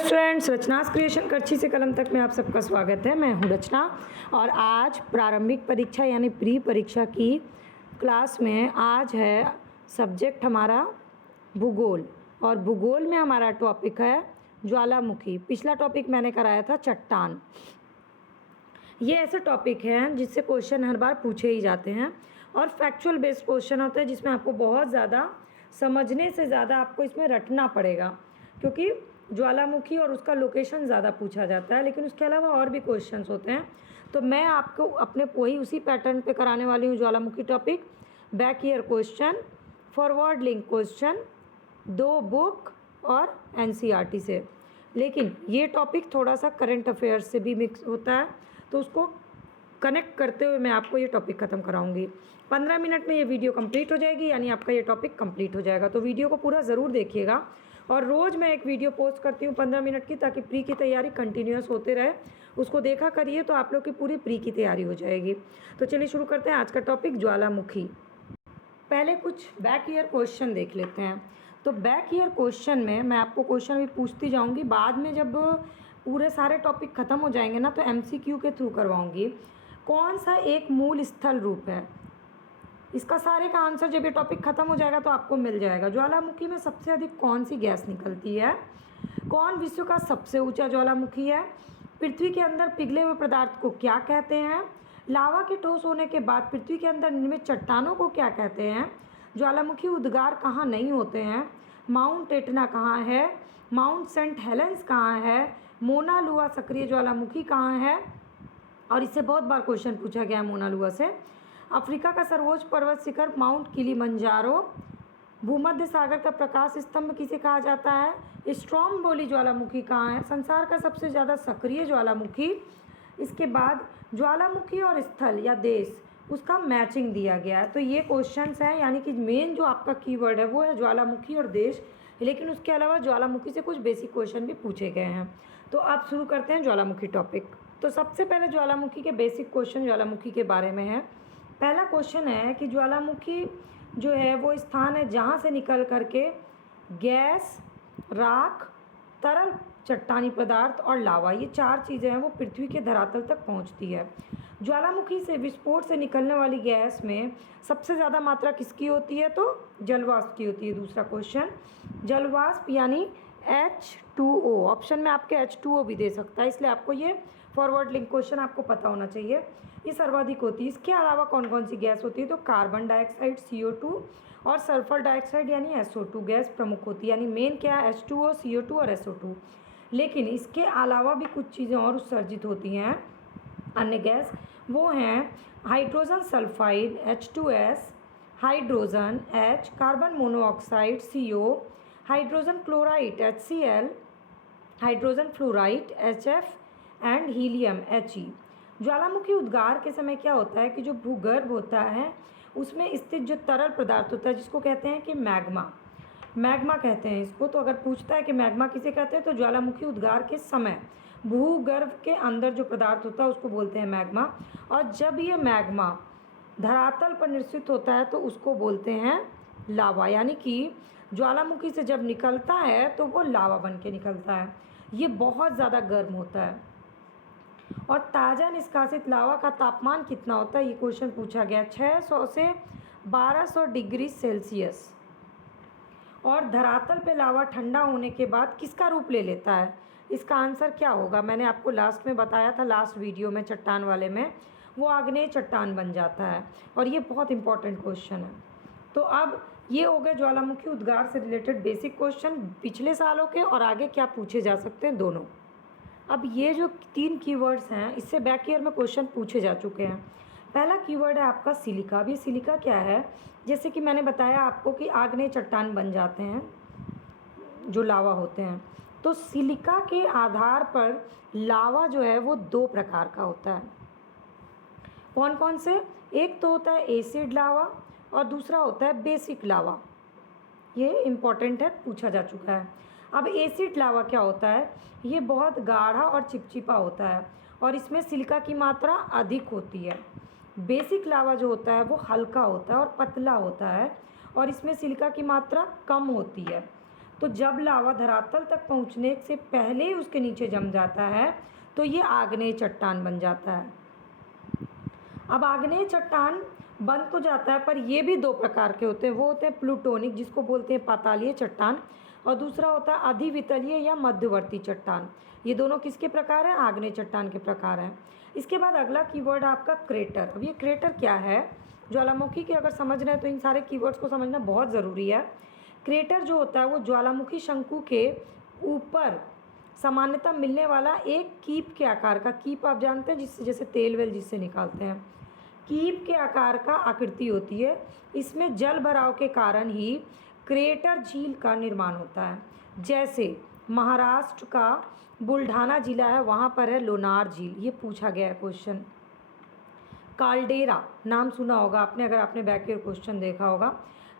Students, रचनास creation करछी से कलम तक में आप सबका स्वागत है। मैं हूं रचना और आज प्रारंभिक परीक्षा यानी प्री परीक्षा की क्लास में आज है सब्जेक्ट हमारा भूगोल और भूगोल में हमारा टॉपिक है ज्वालामुखी। पिछला टॉपिक मैंने कराया था चट्टान। ये ऐसे टॉपिक हैं जिससे क्वेश्चन हर बार पूछे ही जाते हैं और फैक्चुअल बेस्ड क्वेश्चन होते हैं जिसमें आपको बहुत ज़्यादा समझने से ज़्यादा आपको इसमें रटना पड़ेगा, क्योंकि ज्वालामुखी और उसका लोकेशन ज़्यादा पूछा जाता है, लेकिन उसके अलावा और भी क्वेश्चंस होते हैं। तो मैं आपको अपने वही उसी पैटर्न पे कराने वाली हूँ ज्वालामुखी topic, back year question, forward link question, 2 book और एनसीईआरटी से। लेकिन ये टॉपिक थोड़ा सा करंट अफेयर्स से भी मिक्स होता है, तो उसको कनेक्ट करते हुए मैं आपको ये टॉपिक ख़त्म कराऊंगी। 15 मिनट में ये वीडियो कंप्लीट हो जाएगी, यानी आपका ये टॉपिक कंप्लीट हो जाएगा। तो वीडियो को पूरा ज़रूर देखिएगा और रोज़ मैं एक वीडियो पोस्ट करती हूँ 15 मिनट की, ताकि प्री की तैयारी कंटिन्यूअस होते रहे। उसको देखा करिए तो आप लोग की पूरी प्री की तैयारी हो जाएगी। तो चलिए शुरू करते हैं आज का टॉपिक ज्वालामुखी। पहले कुछ बैक ईयर क्वेश्चन देख लेते हैं। तो बैक ईयर क्वेश्चन में मैं आपको क्वेश्चन भी पूछती जाऊँगी, बाद में जब पूरे सारे टॉपिक ख़त्म हो जाएंगे ना तो MCQ के थ्रू करवाऊँगी। कौन सा एक मूल स्थल रूप है, इसका सारे का आंसर जब ये टॉपिक ख़त्म हो जाएगा तो आपको मिल जाएगा। ज्वालामुखी में सबसे अधिक कौन सी गैस निकलती है, कौन विश्व का सबसे ऊंचा ज्वालामुखी है, पृथ्वी के अंदर पिघले हुए पदार्थ को क्या कहते हैं, लावा के ठोस होने के बाद पृथ्वी के अंदर निर्मित चट्टानों को क्या कहते हैं, ज्वालामुखी उद्गार कहाँ नहीं होते हैं, माउंट एटना कहाँ है, माउंट सेंट हेलेंस कहाँ है, मोना लुआ सक्रिय ज्वालामुखी कहाँ है, और इससे बहुत बार क्वेश्चन पूछा गया है मोना लुआ से। अफ्रीका का सर्वोच्च पर्वत शिखर माउंट किलिमंजारो, भूमध्य सागर का प्रकाश स्तंभ किसे कहा जाता है, स्ट्रोम्बोली ज्वालामुखी कहाँ है, संसार का सबसे ज़्यादा सक्रिय ज्वालामुखी। इसके बाद ज्वालामुखी और स्थल या देश उसका मैचिंग दिया गया है। तो ये क्वेश्चंस हैं, यानी कि मेन जो आपका कीवर्ड है वो है ज्वालामुखी और देश, लेकिन उसके अलावा ज्वालामुखी से कुछ बेसिक क्वेश्चन भी पूछे गए हैं। तो अब शुरू करते हैं ज्वालामुखी टॉपिक। तो सबसे पहले ज्वालामुखी के बेसिक क्वेश्चन ज्वालामुखी के बारे में है। पहला क्वेश्चन है कि ज्वालामुखी जो है वो स्थान है जहाँ से निकल करके गैस, राख, तरल चट्टानी पदार्थ और लावा, ये 4 चीज़ें हैं वो पृथ्वी के धरातल तक पहुँचती है। ज्वालामुखी से विस्फोट से निकलने वाली गैस में सबसे ज़्यादा मात्रा किसकी होती है, तो जलवाष्प की होती है। दूसरा क्वेश्चन, जलवाष्प यानी H2O, ऑप्शन में आपके H2O भी दे सकता है, इसलिए आपको ये फॉरवर्ड लिंक क्वेश्चन आपको पता होना चाहिए। ये सर्वाधिक होती है। इसके अलावा कौन कौन सी गैस होती है, तो कार्बन डाइऑक्साइड CO2 और सल्फर डाइऑक्साइड यानी SO2 गैस प्रमुख होती है। यानी मेन क्या है, H2O, CO2 और SO2। लेकिन इसके अलावा भी कुछ चीज़ें और उत्सर्जित होती हैं अन्य गैस, वो हैं hydrogen sulphide H2S, hydrogen H, carbon monoxide CO, hydrogen chloride HCl, hydrogen fluoride HF and helium He। ज्वालामुखी उद्गार के समय क्या होता है कि जो भूगर्भ होता है उसमें स्थित जो तरल पदार्थ होता है जिसको कहते हैं कि मैग्मा कहते हैं इसको। तो अगर पूछता है कि मैग्मा किसे कहते हैं, तो ज्वालामुखी उद्गार के समय भूगर्भ के अंदर जो पदार्थ होता है उसको बोलते हैं मैग्मा। और जब ये मैग्मा धरातल पर निश्चित होता है तो उसको बोलते हैं लावा। यानी कि ज्वालामुखी से जब निकलता है तो वो लावा बन के निकलता है। ये बहुत ज़्यादा गर्म होता है। और ताज़ा निष्कासित लावा का तापमान कितना होता है, ये क्वेश्चन पूछा गया, 600 से 1200 डिग्री सेल्सियस। और धरातल पे लावा ठंडा होने के बाद किसका रूप ले लेता है, इसका आंसर क्या होगा, मैंने आपको लास्ट में बताया था, लास्ट वीडियो में चट्टान वाले में, वो आग्नेय चट्टान बन जाता है। और ये बहुत इंपॉर्टेंट क्वेश्चन है। तो अब ये हो गए ज्वालामुखी उद्गार से रिलेटेड बेसिक क्वेश्चन पिछले सालों के और आगे क्या पूछे जा सकते हैं दोनों। अब ये जो 3 कीवर्ड्स हैं इससे बैक ईयर में क्वेश्चन पूछे जा चुके हैं। पहला कीवर्ड है आपका सिलिका। अब ये सिलिका क्या है, जैसे कि मैंने बताया आपको कि आग्नेय चट्टान बन जाते हैं जो लावा होते हैं। तो सिलिका के आधार पर लावा जो है वो 2 प्रकार का होता है। कौन कौन से, एक तो होता है एसिड लावा और दूसरा होता है बेसिक लावा। ये इम्पॉर्टेंट है, पूछा जा चुका है। अब एसिड लावा क्या होता है, ये बहुत गाढ़ा और चिपचिपा होता है और इसमें सिलिका की मात्रा अधिक होती है। बेसिक लावा जो होता है वो हल्का होता है और पतला होता है और इसमें सिलिका की मात्रा कम होती है। तो जब लावा धरातल तक पहुंचने से पहले ही उसके नीचे जम जाता है तो ये आग्नेय चट्टान बन जाता है। अब आग्नेय चट्टान बन तो जाता है, पर ये भी दो प्रकार के होते हैं। वो होते हैं प्लूटोनिक, जिसको बोलते हैं पातालीय चट्टान, और दूसरा होता है अधिवितलीय या मध्यवर्ती चट्टान। ये दोनों किसके प्रकार हैं? आग्नेय चट्टान के प्रकार हैं। इसके बाद अगला कीवर्ड आपका क्रेटर। अब ये क्रेटर क्या है? ज्वालामुखी के अगर समझ रहे हैं तो इन सारे कीवर्ड्स को समझना बहुत ज़रूरी है। क्रेटर जो होता है वो ज्वालामुखी शंकु के ऊपर सामान्यतः मिलने वाला एक कीप के आकार का, कीप आप जानते हैं जिससे जैसे तेल वेल जिससे निकालते हैं, कीप के आकार का आकृति होती है। इसमें जल भराव के कारण ही क्रेटर झील का निर्माण होता है। जैसे महाराष्ट्र का बुल्ढाना जिला है, वहाँ पर है लोनार झील, ये पूछा गया है क्वेश्चन। काल्डेरा नाम सुना होगा आपने अगर आपने बैक ईयर क्वेश्चन देखा होगा।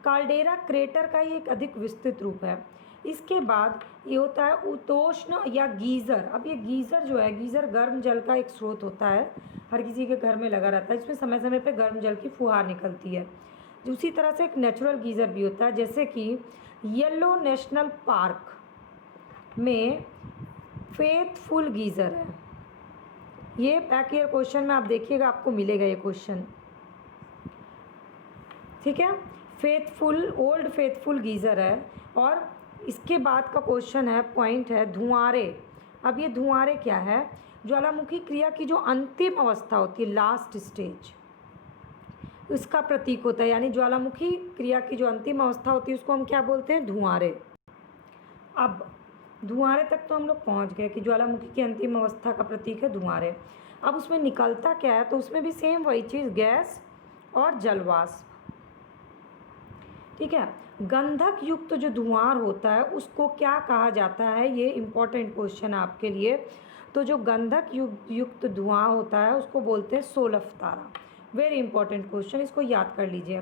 काल्डेरा क्रेटर का ही एक अधिक विस्तृत रूप है। इसके बाद ये होता है उतोष्ण या गीज़र। अब ये गीज़र जो है, गीज़र गर्म जल का एक स्रोत होता है, हर किसी के घर में लगा रहता है। इसमें समय समय पे गर्म जल की फुहार निकलती है। उसी तरह से एक नेचुरल गीज़र भी होता है, जैसे कि येलो नेशनल पार्क में फेथफुल गीज़र है। ये बैक ईयर क्वेश्चन में आप देखिएगा, आपको मिलेगा ये क्वेश्चन, ठीक है। फेथफुल, ओल्ड फेथफुल गीज़र है। और इसके बाद का क्वेश्चन है, पॉइंट है धुआंरे। अब ये धुआंरे क्या है? ज्वालामुखी क्रिया की जो अंतिम अवस्था होती है, लास्ट स्टेज, उसका प्रतीक होता है। यानी ज्वालामुखी क्रिया की जो अंतिम अवस्था होती है उसको हम क्या बोलते हैं? धुआंरे। अब धुआंरे तक तो हम लोग पहुंच गए कि ज्वालामुखी की अंतिम अवस्था का प्रतीक है धुआंरे। अब उसमें निकलता क्या है? तो उसमें भी सेम वही चीज़, गैस और जलवाष्प, ठीक है। गंधक युक्त जो धुआं होता है उसको क्या कहा जाता है? ये इम्पॉर्टेंट क्वेश्चन है आपके लिए। तो जो गंधक युक्त धुआं होता है उसको बोलते हैं सोलफतारा। वेरी इंपॉर्टेंट क्वेश्चन, इसको याद कर लीजिए।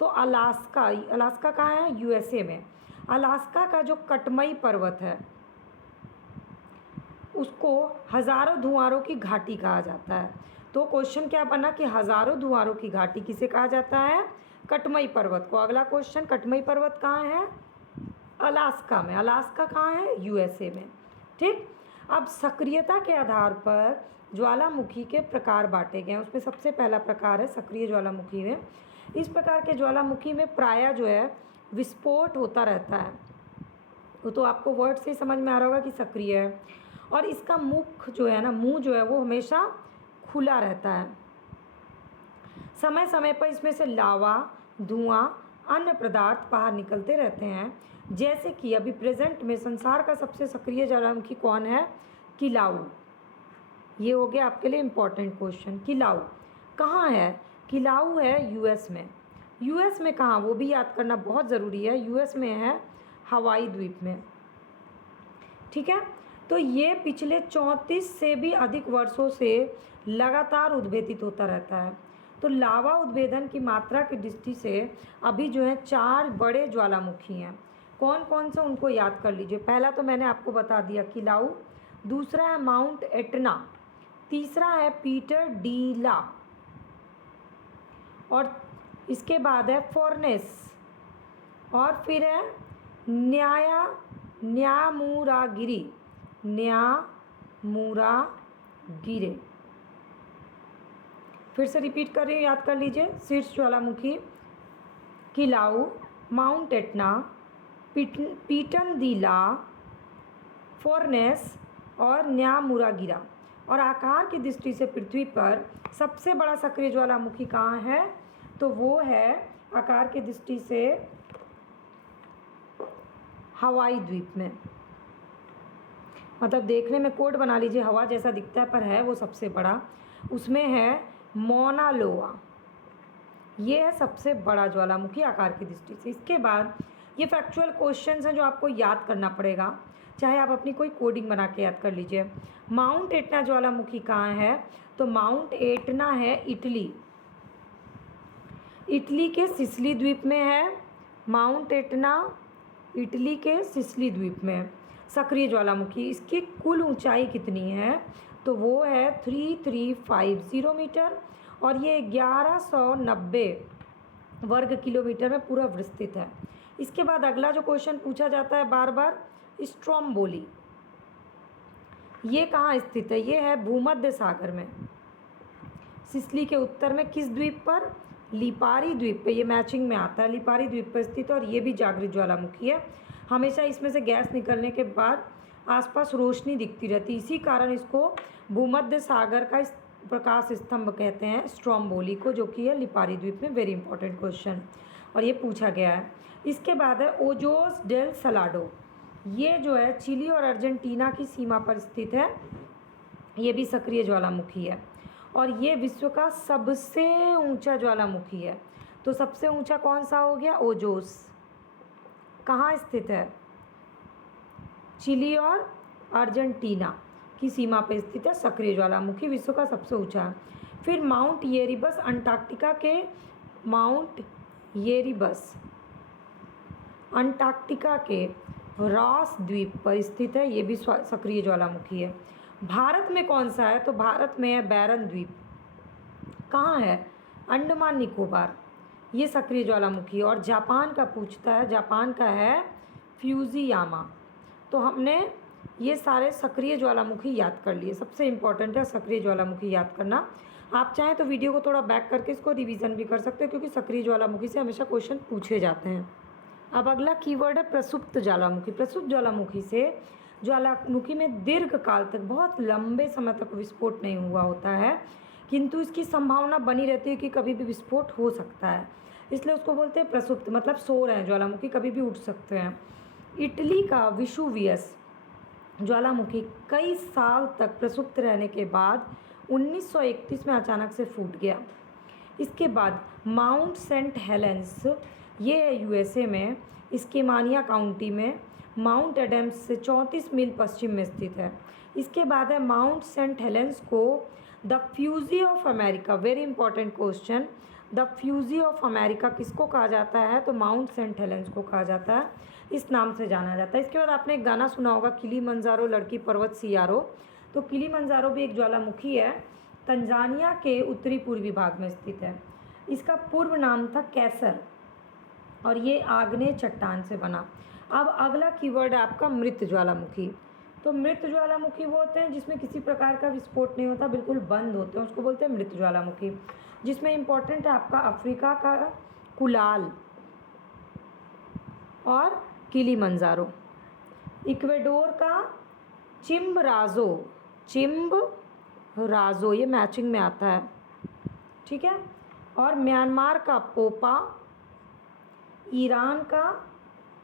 तो अलास्का, अलास्का कहाँ है? यूएसए में। अलास्का का जो कटमई पर्वत है उसको हज़ारों धुआंरों की घाटी कहा जाता है। तो क्वेश्चन क्या बना कि हज़ारों धुआंरों की घाटी किसे कहा जाता है? कटमई पर्वत को। अगला क्वेश्चन, कटमई पर्वत कहाँ है? अलास्का में। अलास्का कहाँ है? यूएसए में, ठीक। अब सक्रियता के आधार पर ज्वालामुखी के प्रकार बांटे गए हैं। उसमें सबसे पहला प्रकार है सक्रिय ज्वालामुखी में। इस प्रकार के ज्वालामुखी में प्रायः जो है विस्फोट होता रहता है। वो तो आपको वर्ड से ही समझ में आ रहा होगा कि सक्रिय है। और इसका मुख जो है ना, मुंह जो है वो हमेशा खुला रहता है। समय समय पर इसमें से लावा, धुआं, अन्य पदार्थ बाहर निकलते रहते हैं। जैसे कि अभी प्रेजेंट में संसार का सबसे सक्रिय ज्वालामुखी कौन है? किलाउ। ये हो गया आपके लिए इम्पॉर्टेंट क्वेश्चन। किलाउ कहाँ है? किलाउ है यूएस में। यूएस में कहाँ? वो भी याद करना बहुत ज़रूरी है। यूएस में है हवाई द्वीप में, ठीक है। तो ये पिछले 34 से भी अधिक वर्षों से लगातार उद्भेदित होता रहता है। तो लावा उद्भेदन की मात्रा की दृष्टि से अभी जो है 4 बड़े ज्वालामुखी हैं। कौन कौन से उनको याद कर लीजिए। पहला तो मैंने आपको बता दिया किलाउ, दूसरा है माउंट एटना, तीसरा है पीटर डी ला, और इसके बाद है फॉर्नेस, और फिर है न्यामुरागिरी, न्यामुरागिरे। फिर से रिपीट कर रही हूँ, याद कर लीजिए। शीर्ष ज्वालामुखी किलाउ, माउंट एटना, पीटन दी ला, फॉर्नेस और न्यामुरागिरा। और आकार की दृष्टि से पृथ्वी पर सबसे बड़ा सक्रिय ज्वालामुखी कहाँ है? तो वो है आकार की दृष्टि से हवाई द्वीप में। मतलब देखने में कोड बना लीजिए, हवा जैसा दिखता है पर है वो सबसे बड़ा। उसमें है मौना लोआ, ये है सबसे बड़ा ज्वालामुखी आकार की दृष्टि से। इसके बाद ये फैक्चुअल क्वेश्चंस हैं जो आपको याद करना पड़ेगा, चाहे आप अपनी कोई कोडिंग बना के याद कर लीजिए। माउंट एटना ज्वालामुखी कहाँ है? तो माउंट एटना है इटली, इटली के सिसिली द्वीप में है। माउंट एटना इटली के सिसिली द्वीप में सक्रिय ज्वालामुखी। इसकी कुल ऊंचाई कितनी है? तो वो है 3350 मीटर, और ये 1190 वर्ग किलोमीटर में पूरा विस्तृत है। इसके बाद अगला जो क्वेश्चन पूछा जाता है बार बार, स्ट्रोम्बोली, ये कहाँ स्थित है? ये है भूमध्य सागर में, सिसिली के उत्तर में। किस द्वीप पर? लिपारी द्वीप पे। ये मैचिंग में आता है, लिपारी द्वीप पर स्थित है और ये भी जागृत ज्वालामुखी है। हमेशा इसमें से गैस निकलने के बाद आसपास रोशनी दिखती रहती, इसी कारण इसको भूमध्य सागर का प्रकाश स्तंभ कहते हैं, स्ट्रोम्बोली को, जो कि है लिपारी द्वीप में। वेरी इंपॉर्टेंट क्वेश्चन, और ये पूछा गया है। इसके बाद है ओजोस डेल सलाडो, ये जो है चिली और अर्जेंटीना की सीमा पर स्थित है। ये भी सक्रिय ज्वालामुखी है और ये विश्व का सबसे ऊंचा ज्वालामुखी है। तो सबसे ऊंचा कौन सा हो गया? ओजोस। कहाँ स्थित है? चिली और अर्जेंटीना की सीमा पर स्थित है सक्रिय ज्वालामुखी, विश्व का सबसे ऊंचा है। फिर माउंट येरिबस, अंटार्कटिका के माउंट येरिबस अंटार्कटिका के रॉस द्वीप पर स्थित है, ये भी सक्रिय ज्वालामुखी है। भारत में कौन सा है? तो भारत में है बैरन द्वीप। कहाँ है? अंडमान निकोबार, ये सक्रिय ज्वालामुखी है। और जापान का पूछता है, जापान का है फ्यूजियामा। तो हमने ये सारे सक्रिय ज्वालामुखी याद कर लिए। सबसे इम्पॉर्टेंट है सक्रिय ज्वालामुखी याद करना। आप चाहें तो वीडियो को थोड़ा बैक करके इसको रिवीजन भी कर सकते हो, क्योंकि सक्रिय ज्वालामुखी से हमेशा क्वेश्चन पूछे जाते हैं। अब अगला कीवर्ड है प्रसुप्त ज्वालामुखी। प्रसुप्त ज्वालामुखी से ज्वालामुखी में दीर्घ काल तक, बहुत लंबे समय तक विस्फोट नहीं हुआ होता है, किंतु इसकी संभावना बनी रहती है कि कभी भी विस्फोट हो सकता है, इसलिए उसको बोलते हैं प्रसुप्त। मतलब सो रहे हैं ज्वालामुखी, कभी भी उठ सकते हैं। इटली का विसुवियस ज्वालामुखी कई साल तक प्रसुप्त रहने के बाद 1931 में अचानक से फूट गया। इसके बाद माउंट सेंट हेलेंस, ये है यूएसए में, स्कीमानिया काउंटी में, माउंट एडम्स से 34 मील पश्चिम में स्थित है। इसके बाद है माउंट सेंट हेलेंस को the Fuji of America. Very important question, the Fuji of America किसको कहा जाता है? तो माउंट सेंट हेलेंस को कहा जाता है, इस नाम से जाना जाता है। इसके बाद आपने एक गाना सुना होगा, किलीमंजारो लड़की पर्वत सियारो। तो किलीमंजारो भी एक ज्वालामुखी है, तंजानिया के उत्तरी पूर्वी भाग में स्थित है। इसका पूर्व नाम था कैसर और ये आग्नेय चट्टान से बना। अब अगला कीवर्ड है आपका मृत ज्वालामुखी। तो मृत ज्वालामुखी वो होते हैं जिसमें किसी प्रकार का विस्फोट नहीं होता, बिल्कुल बंद होते हैं, उसको बोलते हैं मृत ज्वालामुखी। जिसमें इम्पोर्टेंट है आपका अफ्रीका का कुलाल और किलीमंजारो, इक्वेडोर का चिम्बराजो, चिम्बराजो ये मैचिंग में आता है, ठीक है, और म्यांमार का पोपा, ईरान का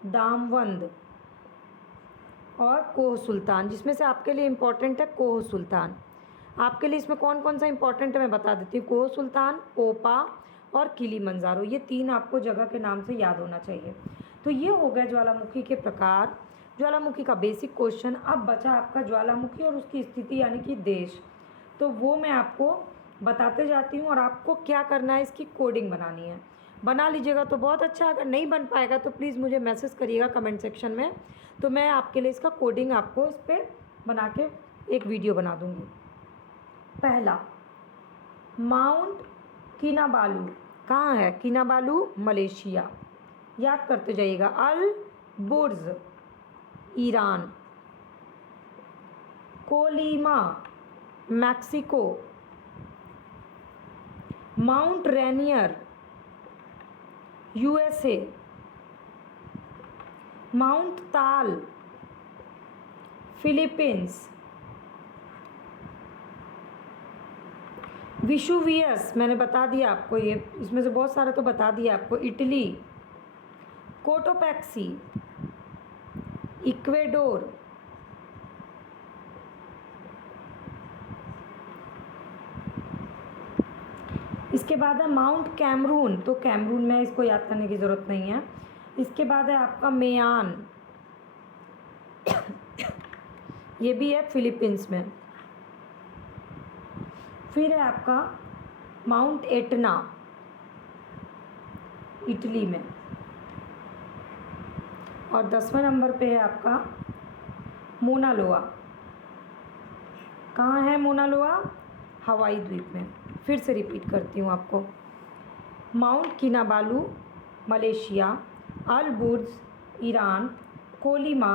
दामवंद और कोह सुल्तान। जिसमें से आपके लिए इम्पोर्टेंट है कोह सुल्तान। आपके लिए इसमें कौन कौन सा इम्पोर्टेंट है मैं बता देती हूँ। कोह सुल्तान, पोपा और किलीमंजारो, ये तीन आपको जगह के नाम से याद होना चाहिए। तो ये हो गया ज्वालामुखी के प्रकार, ज्वालामुखी का बेसिक क्वेश्चन। अब बचा आपका ज्वालामुखी और उसकी स्थिति यानी कि देश, तो वो मैं आपको बताते जाती हूँ और आपको क्या करना है, इसकी कोडिंग बनानी है। बना लीजिएगा तो बहुत अच्छा, अगर नहीं बन पाएगा तो प्लीज़ मुझे मैसेज करिएगा कमेंट सेक्शन में, तो मैं आपके लिए इसका कोडिंग आपको इस पर बना के एक वीडियो बना दूँगी। पहला, माउंट किनाबालू कहाँ है? किनाबालू मलेशिया, याद करते जाइएगा। Al Burj Iran, Colima Mexico, Mount Rainier USA, Mount Taal Philippines, Vesuvius मैंने बता दिया आपको, ये इसमें से बहुत सारे तो बता दिया आपको, इटली, कोटोपैक्सी इक्वेडोर, इसके बाद है माउंट कैमरून, तो कैमरून में इसको याद करने की ज़रूरत नहीं है। इसके बाद है आपका मेयान, ये भी है फिलीपींस में। फिर है आपका माउंट एटना इटली में, और 10वें नंबर पे है आपका मोना लोआ। कहाँ है मोना लोआ? हवाई द्वीप में। फिर से रिपीट करती हूँ आपको, Mount Kinabalu Malaysia, Al Burj Iran, Colima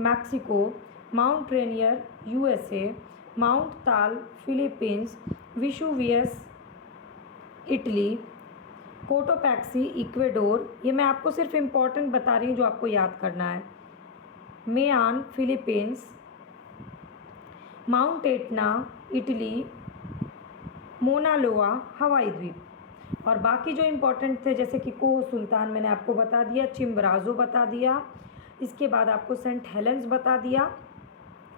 Mexico, Mount Rainier USA, Mount Taal Philippines, Vesuvius Italy, Cotopaxi Ecuador. ये मैं आपको सिर्फ इम्पॉर्टेंट बता रही हूँ जो आपको याद करना है। Mayon Philippines, Mount Etna Italy, Mauna Loa Hawaii द्वीप। और बाकी जो इम्पोर्टेंट थे जैसे कि कोह सुल्तान मैंने आपको बता दिया, चिम्बराजो बता दिया, इसके बाद आपको सेंट हेलेंस बता दिया,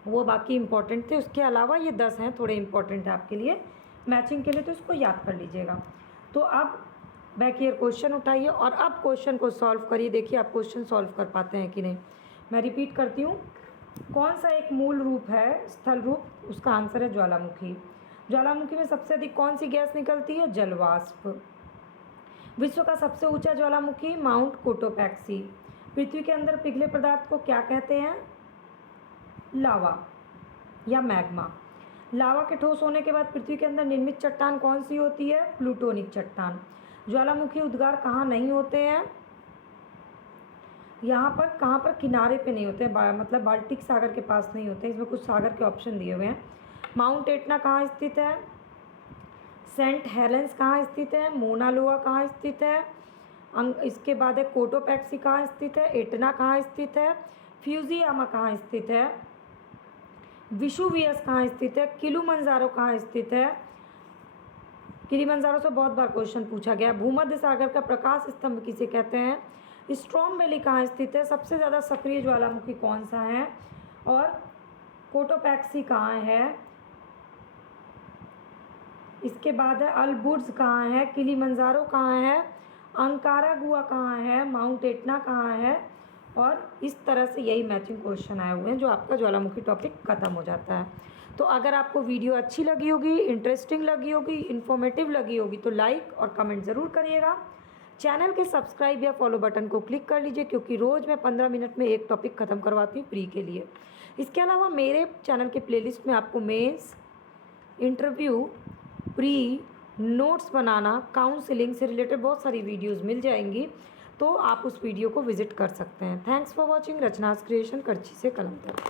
वो बाकी इम्पोर्टेंट थे। उसके अलावा ये 10 हैं थोड़े इम्पोर्टेंट है आपके लिए मैचिंग के लिए, तो इसको याद कर लीजिएगा। तो अब बैक ईयर क्वेश्चन उठाइए और अब क्वेश्चन को सॉल्व करिए। देखिए आप क्वेश्चन सॉल्व कर पाते हैं कि नहीं। मैं रिपीट करती हूँ, कौन सा एक मूल रूप है स्थल रूप? उसका आंसर है ज्वालामुखी। ज्वालामुखी में सबसे अधिक कौन सी गैस निकलती है? जलवाष्प। विश्व का सबसे ऊंचा ज्वालामुखी माउंट कोटोपैक्सी। पृथ्वी के अंदर पिघले पदार्थ को क्या कहते हैं? लावा या मैग्मा। लावा के ठोस होने के बाद पृथ्वी के अंदर निर्मित चट्टान कौन सी होती है? प्लूटोनिक चट्टान। ज्वालामुखी उद्गार कहाँ नहीं होते हैं? यहाँ पर कहाँ पर? किनारे पे नहीं होते हैं, मतलब बाल्टिक सागर के पास नहीं होते। इसमें कुछ सागर के ऑप्शन दिए हुए हैं। माउंट एटना कहाँ स्थित है? सेंट हेलेंस कहाँ स्थित है? मोनालोआ कहाँ स्थित है? इसके बाद है कोटोपैक्सी कहाँ स्थित है? एटना कहाँ स्थित है? फ्यूजियामा कहाँ स्थित है? विशुवियस कहाँ स्थित है? किलिमंजारो कहाँ स्थित है? किलिमंजारो से बहुत बार क्वेश्चन पूछा गया। भूमध्य सागर का प्रकाश स्तंभ किसे कहते हैं? स्ट्रॉम वैली कहाँ स्थित है? सबसे ज़्यादा सक्रिय ज्वालामुखी कौन सा है? और कोटोपैक्सी कहाँ है? इसके बाद है अलबुर्ज कहाँ है? किलिमंजारो कहाँ है? अंकारागुआ कहाँ है? माउंट एटना कहाँ है? और इस तरह से यही मैचिंग क्वेश्चन आए हुए हैं जो आपका ज्वालामुखी टॉपिक ख़त्म हो जाता है। तो अगर आपको वीडियो अच्छी लगी होगी, इंटरेस्टिंग लगी होगी, इन्फॉर्मेटिव लगी होगी तो लाइक और कमेंट ज़रूर करिएगा। चैनल के सब्सक्राइब या फॉलो बटन को क्लिक कर लीजिए क्योंकि रोज़ मैं 15 मिनट में एक टॉपिक ख़त्म करवाती हूँ प्री के लिए। इसके अलावा मेरे चैनल के प्लेलिस्ट में आपको मेंस, इंटरव्यू, प्री, नोट्स बनाना, काउंसलिंग से रिलेटेड बहुत सारी वीडियोस मिल जाएंगी, तो आप उस वीडियो को विजिट कर सकते हैं। थैंक्स फॉर वॉचिंग रचनास क्रिएशन, करछी से कलम तक।